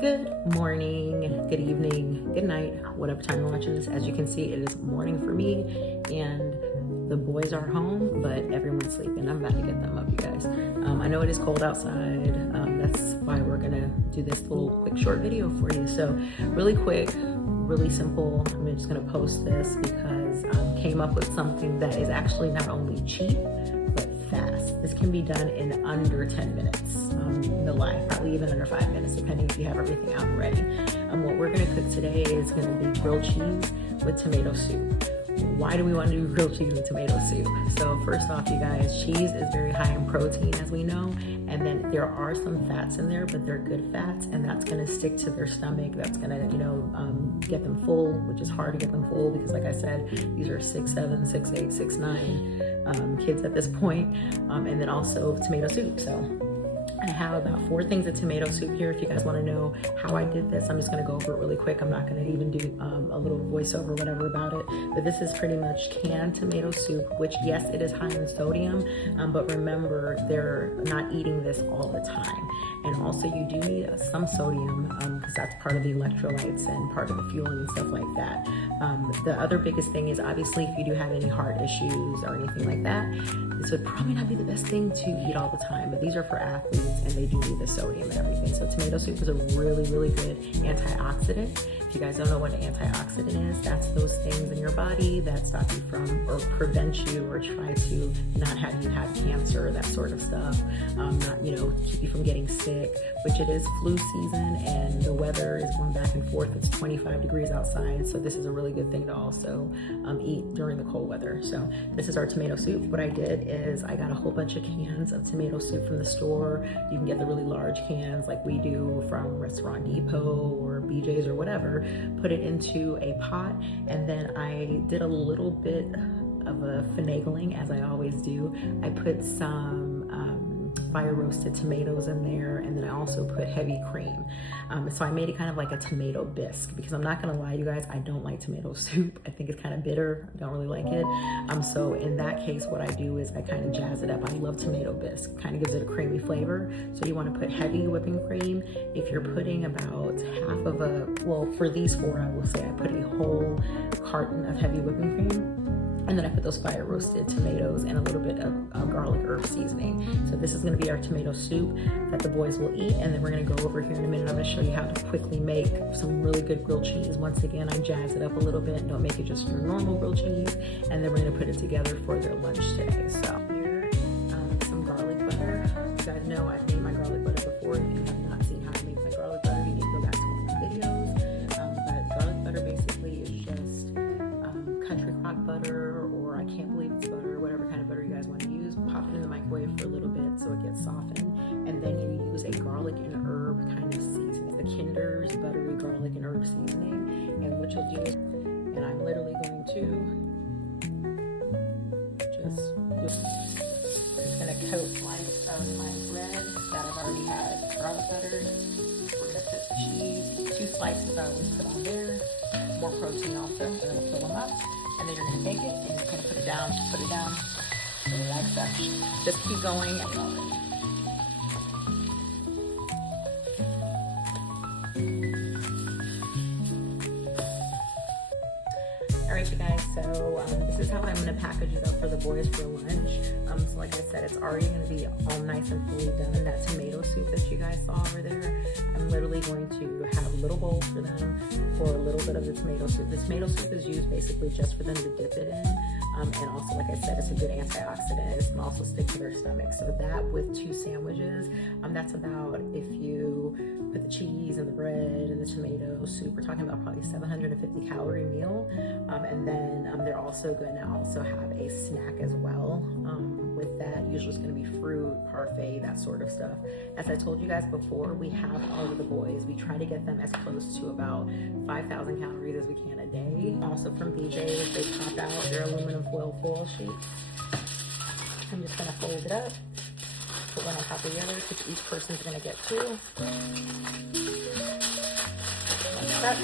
Good morning, good evening, good night, whatever time you're watching this. As you can see, it is morning for me and the boys are home, but everyone's sleeping. I'm about to get them up, you guys. I know it is cold outside. That's why we're gonna do this little quick short video for you. So really quick, really simple. I'm just gonna post this because I came up with something that is actually not only cheap, but fast. This can be done in under 10 minutes. No lie, probably even under 5 minutes, depending if you have everything out and ready. What we're gonna cook today is gonna be grilled cheese with tomato soup. Why do we want to do grilled cheese and tomato soup? So first off, you guys, cheese is very high in protein, as we know, and then there are some fats in there, but they're good fats, and that's going to stick to their stomach. That's going to, get them full, which is hard to get them full because, like I said, these are 6'7", 6'8", 6'9" kids at this point, and then also tomato soup. So I have about 4 things of tomato soup here. If you guys want to know how I did this, I'm just going to go over it really quick. I'm not going to even do a little voiceover, whatever about it. But this is pretty much canned tomato soup, which yes, it is high in sodium, but remember, they're not eating this all the time. And also you do need some sodium because that's part of the electrolytes and part of the fueling and stuff like that. The other biggest thing is obviously if you do have any heart issues or anything like that, this would probably not be the best thing to eat all the time, but these are for athletes and they do need the sodium and everything. So tomato soup is a really, really good antioxidant. If you guys don't know what an antioxidant is, that's those things in your body that stop you from or prevent you or try to not have you have cancer, that sort of stuff. Not, keep you from getting sick, which it is flu season and the weather is going back and forth. It's 25 degrees outside. So this is a really good thing to also eat during the cold weather. So this is our tomato soup. What I did is I got a whole bunch of cans of tomato soup from the store. You can get the really large cans like we do from Restaurant Depot or BJ's or whatever. Put it into a pot, and then I did a little bit of a finagling, as I always do. I put some fire roasted tomatoes in there, and then I also put heavy cream. So I made it kind of like a tomato bisque, because I'm not gonna lie, you guys, I don't like tomato soup. I think it's kind of bitter. I don't really like it. So in that case, what I do is I kind of jazz it up. I love tomato bisque. Kind of gives it a creamy flavor. So you want to put heavy whipping cream. If you're putting about half of for these 4, I will say I put a whole carton of heavy whipping cream. And then I put those fire roasted tomatoes and a little bit of garlic herb seasoning. So this is gonna be our tomato soup that the boys will eat. And then we're gonna go over here in a minute. I'm gonna show you how to quickly make some really good grilled cheese. Once again, I jazz it up a little bit. Don't make it just your normal grilled cheese. And then we're gonna put it together for their lunch today. So here, some garlic butter. You guys know I've made my garlic butter before. If you have not seen how to make my garlic butter, you need to go back to one of my videos. But garlic butter basically is just country crock butter, or I can't believe it's butter, whatever kind of butter you guys want to use. Pop it in the microwave for a little bit so it gets softened, and then you use a garlic and herb kind of seasoning, the Kinder's buttery garlic and herb seasoning. And what you'll do, and I'm literally going to just gonna coat slice of my bread that I've already had garlic butter. We're gonna put cheese, 2 slices I always put on there. More protein also, and it'll fill them up. And then you're gonna take it and you're gonna put it down, so like that. Just keep going. All right, you guys, so this is how I'm gonna package it up for the boys for lunch. So like I said, it's already gonna be all nice and fully done. That tomato soup that you guys saw over there, I'm literally going to have little bowls for them for a little bit of the tomato soup. The tomato soup is used basically just for them to dip it in. And also, like I said, it's a good antioxidant. It can also stick to their stomach. So that with 2 sandwiches, that's about, if you put the cheese and the bread and the tomato soup, we're talking about probably 750 calorie meal. And then they're also going to also have a snack as well. With that, usually it's going to be fruit, parfait, that sort of stuff. As I told you guys before, we have all of the boys. We try to get them as close to about 5,000 calories as we can a day. Also from BJ's, they pop out their aluminum foil sheets. I'm just going to fold it up, put one on top of the other, because each person's going to get 2. Like that.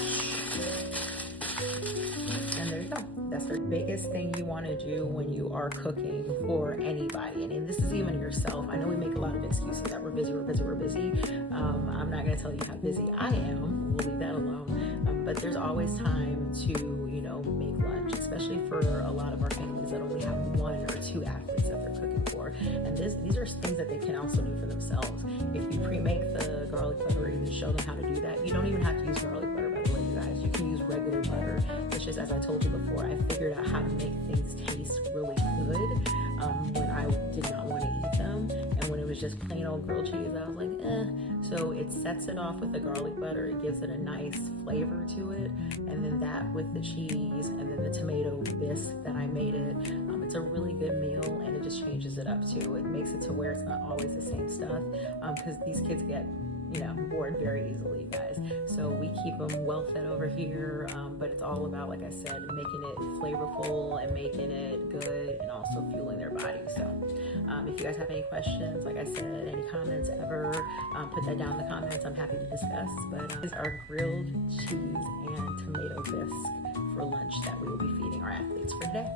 And there you go. That's the biggest thing you want to do when you are cooking for anybody. And this is even yourself. I know we make a lot of excuses that we're busy. I'm I'm not gonna tell you how busy I am, we'll leave that alone. But there's always time to, you know, make lunch, especially for a lot of our families that only have 1 or 2 athletes that they're cooking for. And these are things that they can also do for themselves. If you pre-make the garlic butter or even show them how to do that, you don't even have to use garlic butter, by the way, you guys. You can use regular butter. It's just, as I told you before, I figured out how to make things taste really good when I did not want to eat them. And when it was just plain old grilled cheese, I was like, eh. So it sets it off with the garlic butter. It gives it a nice flavor to it. And then that with the cheese and then the tomato bisque that I made it. It's a really good meal, and it just changes it up too. It makes it to where it's not always the same stuff, because these kids get, you know, bored very easily, guys. So we keep them well fed over here, but it's all about, like I said, making it flavorful and making it good and also fueling their body. So if you guys have any questions, like I said, any comments ever, put that down in the comments. I'm happy to discuss. But these are grilled cheese and tomato bisque for lunch that we will be feeding our athletes for today.